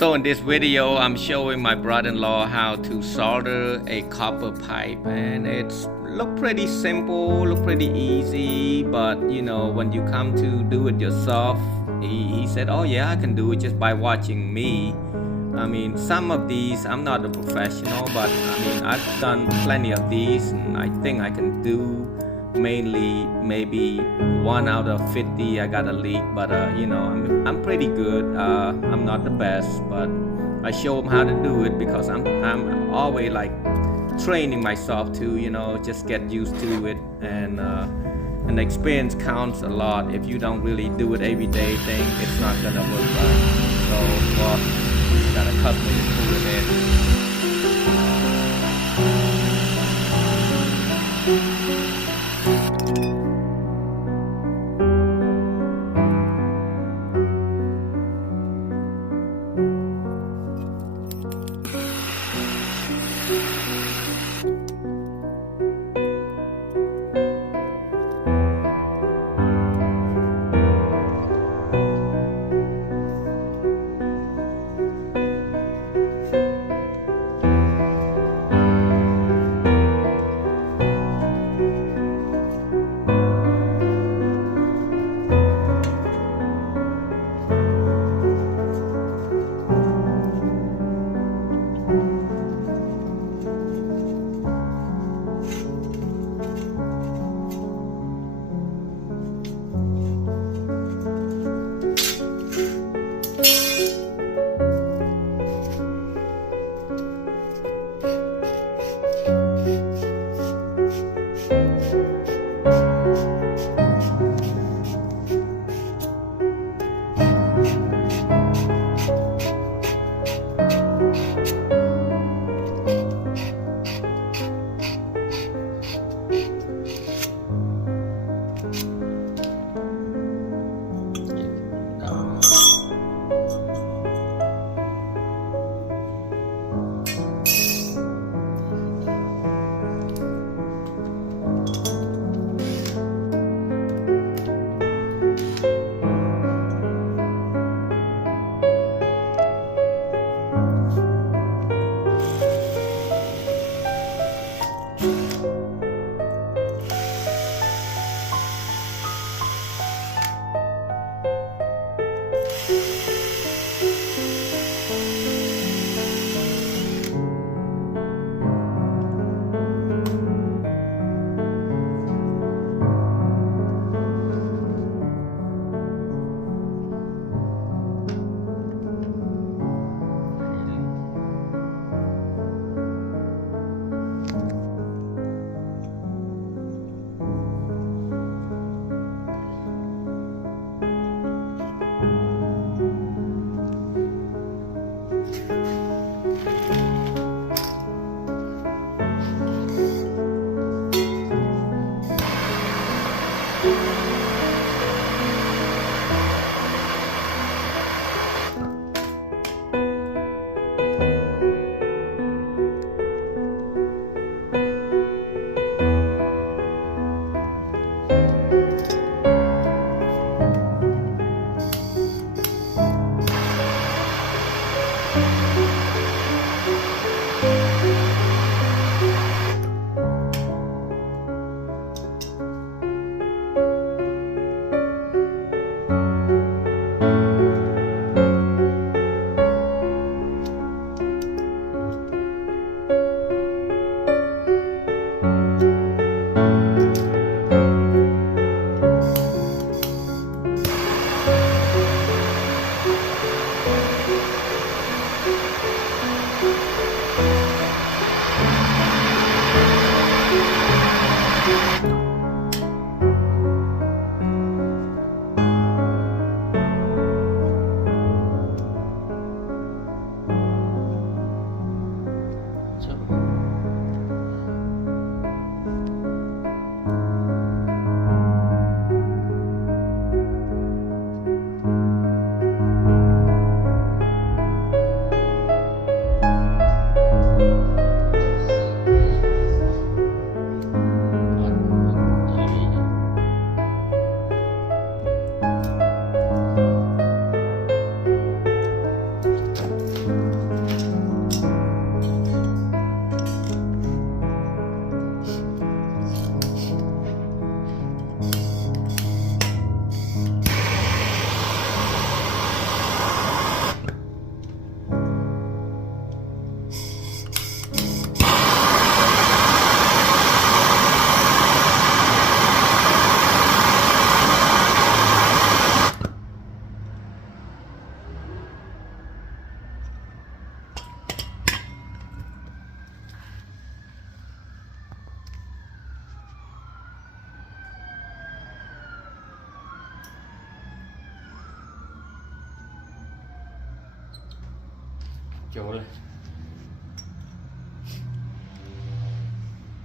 So in this video, I'm showing my brother-in-law how to solder a copper pipe, and it's look pretty simple, look pretty easy, but you know, when you come to do it yourself, he said, oh yeah, I can do it just by watching me. I mean, some of these, I'm not a professional, but I mean, I've done plenty of these, and I think I can do mainly maybe 1 out of 50 I got a leak, but you know, I'm pretty good. I'm not the best, but I show them how to do it because I'm always like training myself to, you know, just get used to it, and experience counts a lot. If you don't really do it every day thing, it's not gonna work out. So well, got a customer to pull it in.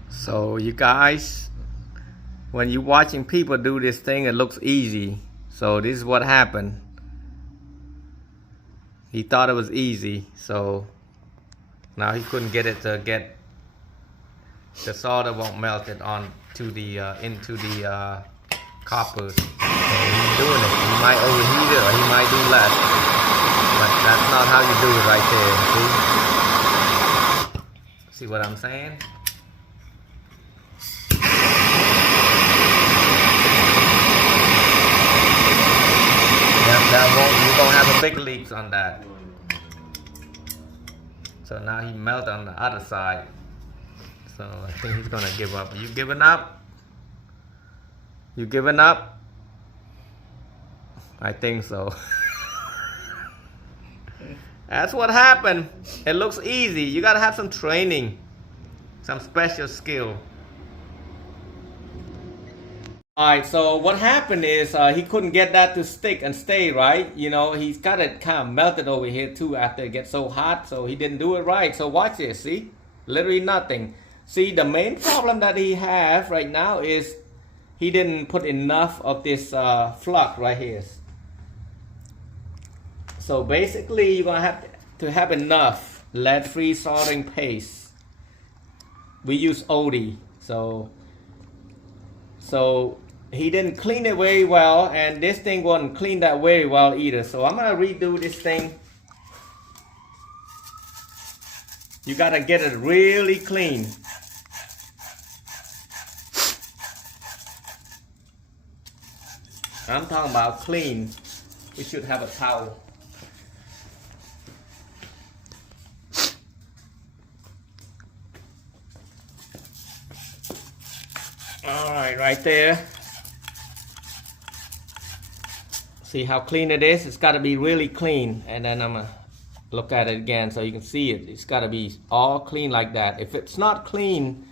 So you guys, when you're watching people do this thing, it looks easy. So this is what happened. He thought it was easy, so now he couldn't get it to get the solder won't melt it on to the into the copper. So he's doing it. He might overheat it or he might do less, but that's not how you do it right there. See what I'm saying? That won't, you're gonna have a big leaks on that. So now he melted on the other side. So I think he's gonna give up. Are you giving up? You giving up? I think so. That's what happened. It looks easy. You gotta have some training, some special skill. Alright, so what happened is he couldn't get that to stick and stay, right? You know, he's got it kind of melted over here too after it gets so hot, so he didn't do it right. So watch this, see? Literally nothing. See, the main problem that he has right now is he didn't put enough of this flux right here. So basically, you're going to have enough lead-free soldering paste. We use OD, so he didn't clean it very well, and this thing wasn't cleaned that very well either. So I'm gonna redo this thing. You gotta get it really clean. I'm talking about clean. We should have a towel. All right, right there. See how clean it is? It's got to be really clean. And then I'm going to look at it again so you can see it. It's got to be all clean like that. If it's not clean,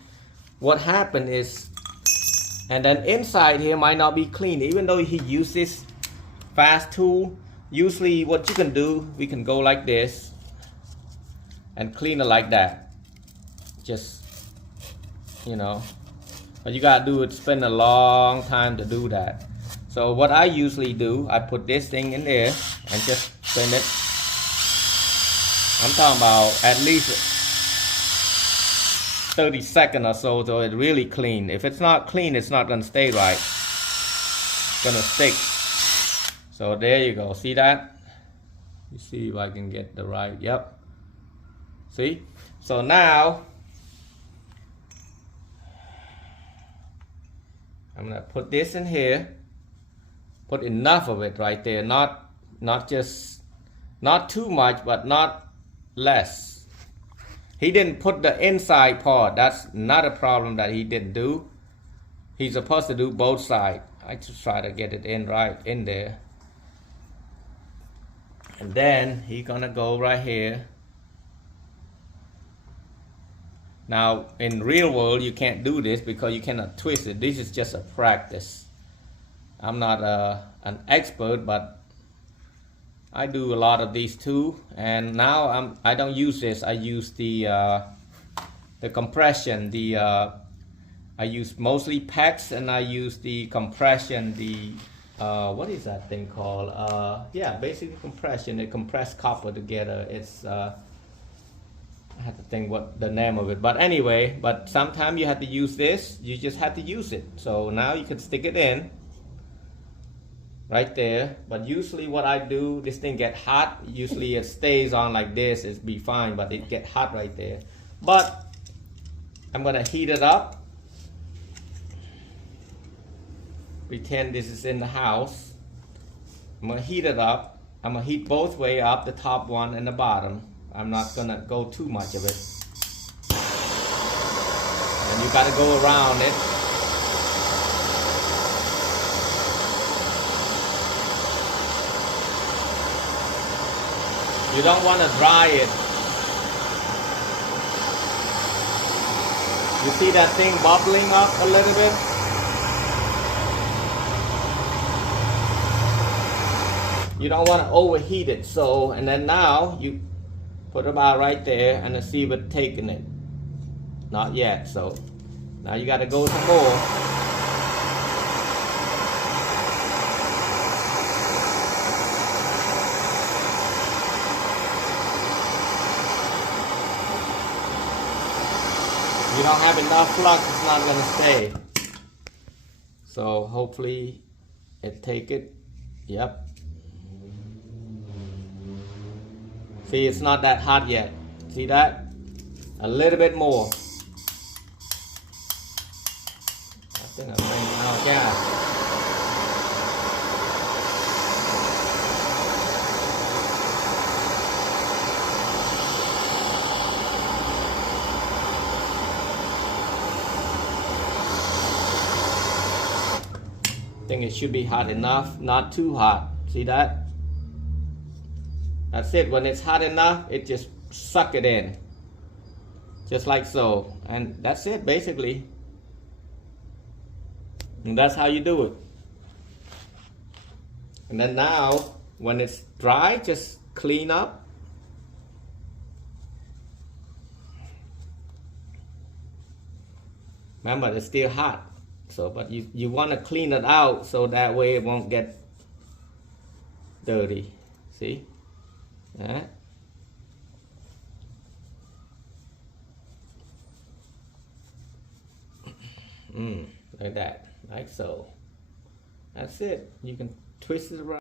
what happened is, and then inside here might not be clean. Even though he used this fast tool, usually what you can do, we can go like this and clean it like that. Just, you know, but you got to do it, spend a long time to do that. So what I usually do, I put this thing in there and just spin it. I'm talking about at least 30 seconds or so it's really clean. If it's not clean, it's not gonna stay right. It's gonna stick. So there you go, see that? You see if I can get the right, yep. See? So now, I'm gonna put this in here. Put enough of it right there, not too much, but not less. He didn't put the inside part. That's not a problem that he didn't do. He's supposed to do both sides. I just try to get it in right in there. And then he's gonna go right here. Now in real world you can't do this because you cannot twist it. This is just a practice. I'm not an expert, but I do a lot of these too. And now I don't use this. I use the compression. I use mostly PEX, and I use the compression. What is that thing called? Yeah, basically compression. It compress copper together. It's I have to think what the name of it. But anyway, but sometimes you have to use this. You just have to use it. So now you can stick it in. Right there, but usually what I do, this thing get hot, usually it stays on like this, it'd be fine, but it get hot right there. But I'm gonna heat it up. Pretend this is in the house. I'm gonna heat it up. I'm gonna heat both way up, the top one and the bottom. I'm not gonna go too much of it. And you gotta go around it. You don't want to dry it. You see that thing bubbling up a little bit? You don't want to overheat it. So, and then now Put about right there and see if it's taking it. Not yet, so now you gotta go some more. If you don't have enough flux, it's not gonna stay. So hopefully it take it. Yep. See, it's not that hot yet. See that? A little bit more. I think I'm running out of gas. I think it should be hot enough, not too hot. See that? That's it. When it's hot enough, it just suck it in. Just like so. And that's it, basically. And that's how you do it. And then now, when it's dry, just clean up. Remember, it's still hot. So, but you want to clean it out so that way it won't get dirty. See? Like that, like so. That's it. You can twist it around.